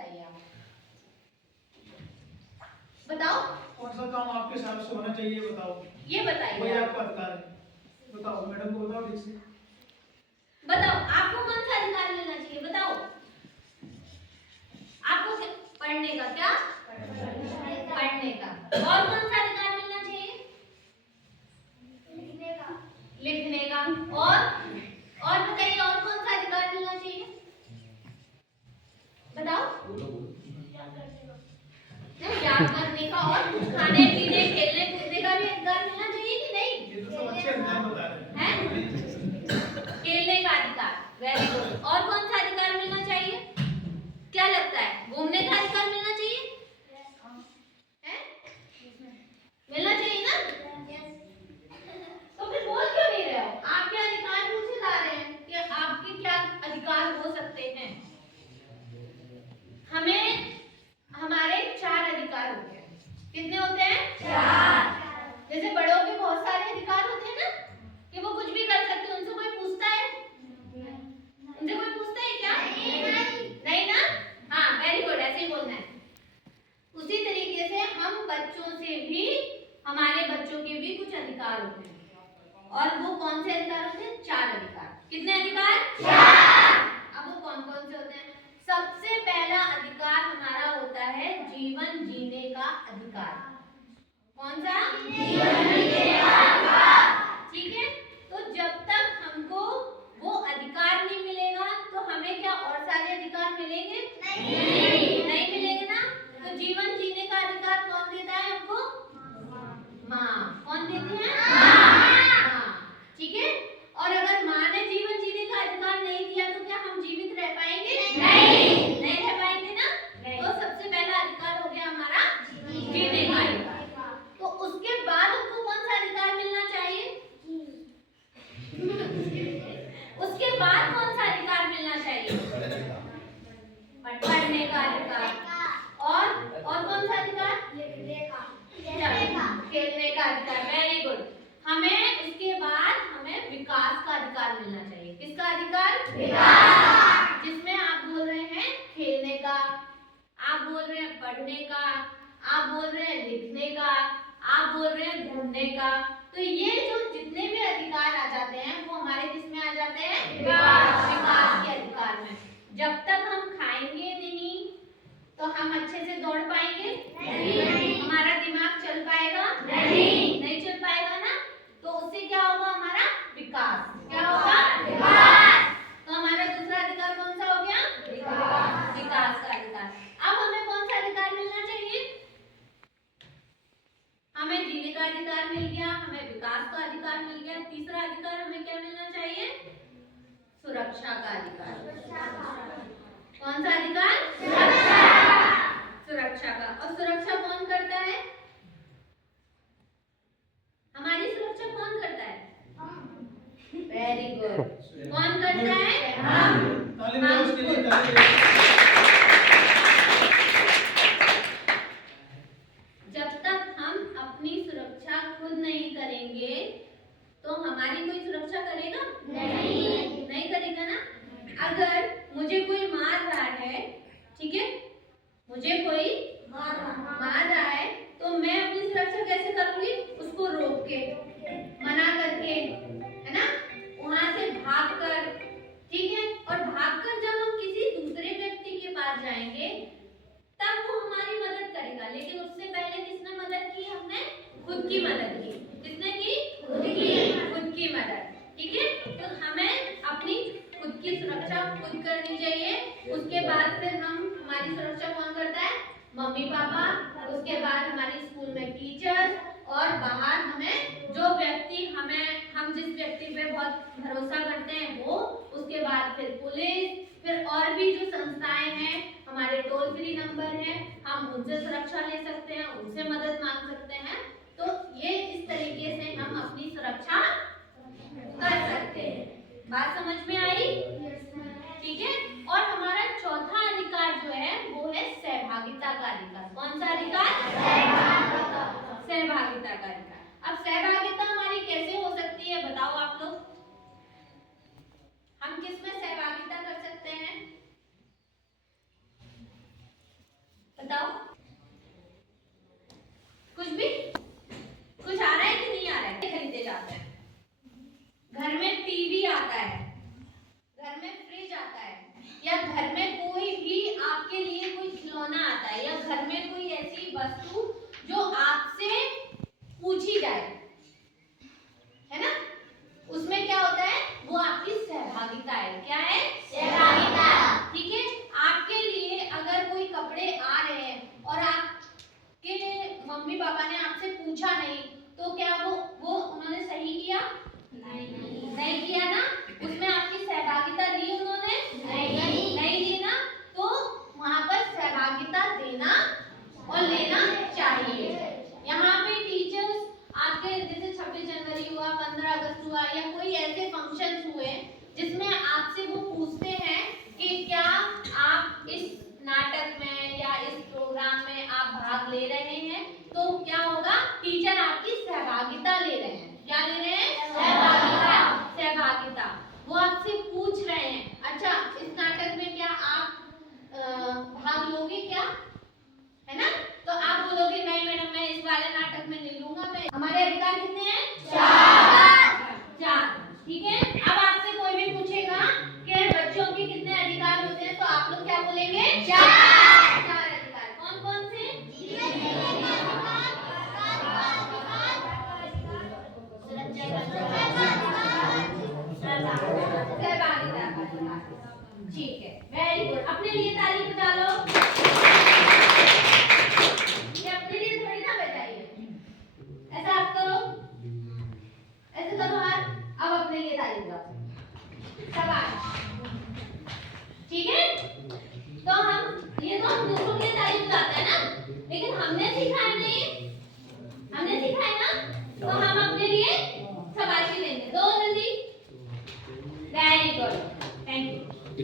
बताइए आप, बताओ कौन सा काम आपके हिसाब से होना चाहिए, बताओ। ये बताइए, वही आपका अधिकार है। बताओ मैडम को, बताओ ठीक से बताओ आपको कौन सा अधिकार मिलना चाहिए, बताओ आपको पढ़ने का, क्या पढ़ने का, और कौन सा अधिकार मिलना चाहिए, लिखने का, और बताइए और कौन सा अधिकार मिलना चाहिए, बताओ याद करने का, और खाने पीने खेलने कूदने का भी अधिकार मिलना चाहिए कि नहीं? ये तो सब अच्छे अधिकार बता रहे हैं, खेलने का अधिकार, वेरी गुड। और कौन सा अधिकार मिलना चाहिए, क्या लगता है, घूमने का अधिकार मिलना चाहिए, है मिलना चाहिए ना? तो फिर बोल क्यों नहीं रहे हो, आपके अधिकार पूछे जा रहे हैं कि आपके क्या अधिकार हो सकते हैं। हमें हमारे 4 अधिकार होते हैं, कितने होते हैं, 4। जैसे बड़ों के बहुत सारे अधिकार होते हैं ना, कि वो कुछ भी कर सकते हैं, उनसे कोई पूछता है, उनसे कोई पूछता है क्या, नहीं ना, हाँ वेरी गुड, ऐसे ही बोलना है। उसी तरीके से हम बच्चों से भी, हमारे बच्चों के भी कुछ अधिकार होते हैं, और वो कौन से अधिकार होते हैं, 4 अधिकार। कितने अधिकार, 4। अब वो कौन कौन से होते हैं, सबसे पहला अधिकार हमारा होता है जीवन जीने का अधिकार। कौन सा, जीवन जीने का अधिकार, ठीक है। तो जब तक हमको वो अधिकार नहीं मिलेगा तो हमें क्या और सारे अधिकार मिलेंगे, नहीं मिलेंगे ना। तो जीवन जीने का अधिकार कौन देता है हमको, माँ। कौन देती है, माँ, ठीक है। और अगर माँ ने जीवन जीने का अधिकार नहीं दिया तो क्या हम जीवित रह पाएंगे, नहीं रह पाएंगे ना। तो सबसे पहला अधिकार हो गया हमारा जीने का अधिकार। तो उसके बाद हमको कौन सा अधिकार मिलना चाहिए, उसके बाद कौन सा अधिकार मिलना चाहिए, पढ़ने का अधिकार, और कौन सा अधिकार, खेलने का अधिकार, वेरी गुड। हमें उसके बाद हमें विकास का अधिकार मिलना चाहिए। किसका अधिकार, विकास, जिसमें आप बोल रहे हैं खेलने का, आप बोल रहे हैं पढ़ने का, आप बोल रहे हैं लिखने का, आप बोल रहे हैं घूमने का। तो ये जो जितने भी अधिकार आ जाते हैं वो हमारे किस में आ जाते हैं, विकास के अधिकार में। जब तक हम खाएंगे नहीं तो हम अच्छे से दौड़ पाएंगे, नहीं। हमारा दिमाग चल पाएगा, नहीं चल पाएगा ना। तो उससे क्या होगा, हमारा विकास, क्या होगा, विकास। तो हमारा दूसरा अधिकार कौन सा हो गया, विकास का अधिकार। अब हमें कौन सा अधिकार मिलना चाहिए, हमें जीने का अधिकार मिल गया, हमें विकास का अधिकार मिल गया। तीसरा अधिकार हमें क्या मिलना चाहिए, सुरक्षा का अधिकार। कौन सा अधिकार, सुरक्षा का। और सुरक्षा कौन करता है, हमारी सुरक्षा कौन करता है, वेरी गुड, कौन करता है, हम। जब तक हम अपनी सुरक्षा खुद नहीं करेंगे तो हमारी कोई सुरक्षा करेगा, नहीं करेगा ना। अगर मुझे कोई मार रहा है, ठीक है, मुझे कोई मार रहा है तो मैं अपनी सुरक्षा कैसे करूंगी, उसको रोक के, मना करके, है ना, वहां से भागकर, ठीक है। और भागकर जब हम किसी दूसरे व्यक्ति के पास जाएंगे तब वो हमारी मदद करेगा, लेकिन उससे पहले किसने मदद की, हमने खुद की मदद की। किसने की, खुद की मदद, ठीक है। तो हमें अपनी खुद की सुरक्षा खुद करनी चाहिए। उसके बाद फिर हम, हमारी सुरक्षा कौन करता है, मम्मी पापा, उसके बाद हमारे स्कूल में टीचर, और बाहर हमें जो व्यक्ति हम जिस व्यक्ति पे बहुत भरोसा करते हैं वो, उसके बाद फिर पुलिस, फिर और भी जो संस्थाएं हैं, हमारे टोल फ्री नंबर हैं, हम उनसे सुरक्षा ले सकते हैं, उनसे मदद मांग सकते हैं। तो ये इस तरीके से हम अपनी सुरक्षा कर सकते हैं। बात समझ में आई, ठीक है। और हमारा चौथा अधिकार जो है वो है सहभागिता का अधिकार। कौन सा अधिकार, सहभागिता का अधिकार। अब सहभागिता हमारी कैसे हो सकती है, बताओ आप लोग, हम किसमें सहभागिता कर सकते हैं, घर में कोई ऐसी वस्तु जो आपसे पूछी जाए, है ना, उसमें क्या होता है, वो आपकी सहभागिता है। क्या है? सहभागिता। ठीक है, आपके लिए अगर कोई कपड़े आ रहे हैं और आपके मम्मी पापा ने आपसे पूछा नहीं, तो क्या वो उन्होंने सही किया? नहीं किया ना, उसमें आपकी सहभागिता ली उन्होंने? नहीं दी ना, तो वहां पर सहभागिता देना और लेना चाहिए। यहाँ पे टीचर्स आपके जैसे 26 जनवरी हुआ, 15 अगस्त हुआ, या कोई ऐसे फंक्शंस हुए जिसमें आपसे वो पूछते हैं कि क्या आप इस नाटक में या इस प्रोग्राम में आप भाग ले रहे हैं, तो क्या होगा, टीचर आपकी सहभागिता ले रहे हैं। क्या ले रहे हैं? सहभागिता। वो आपसे पूछ रहे हैं, अच्छा इस नाटक में क्या आप भाग लोगे क्या, है ना, तो आप बोलोगे नहीं मैडम मैं इस वाले नाटक में नहीं लूंगा। मैं, हमारे अधिकार कितने हैं? 4। ठीक है, अब आपसे कोई भी पूछेगा कि बच्चों के कितने अधिकार होते हैं, तो आप लोग क्या बोलेंगे? 4 अधिकार। कौन कौन से? ठीक है, वेरी गुड। अपने लिए ताली बजा लो। ये अपने लिए थोड़ी ना बजाइए, ऐसा आप करो, ऐसे करो हाथ। अब अपने लिए ताली बजाओ, शाबाश। ठीक है, तो हम दूसरों के लिए ताली बजाते हैं ना, लेकिन हमने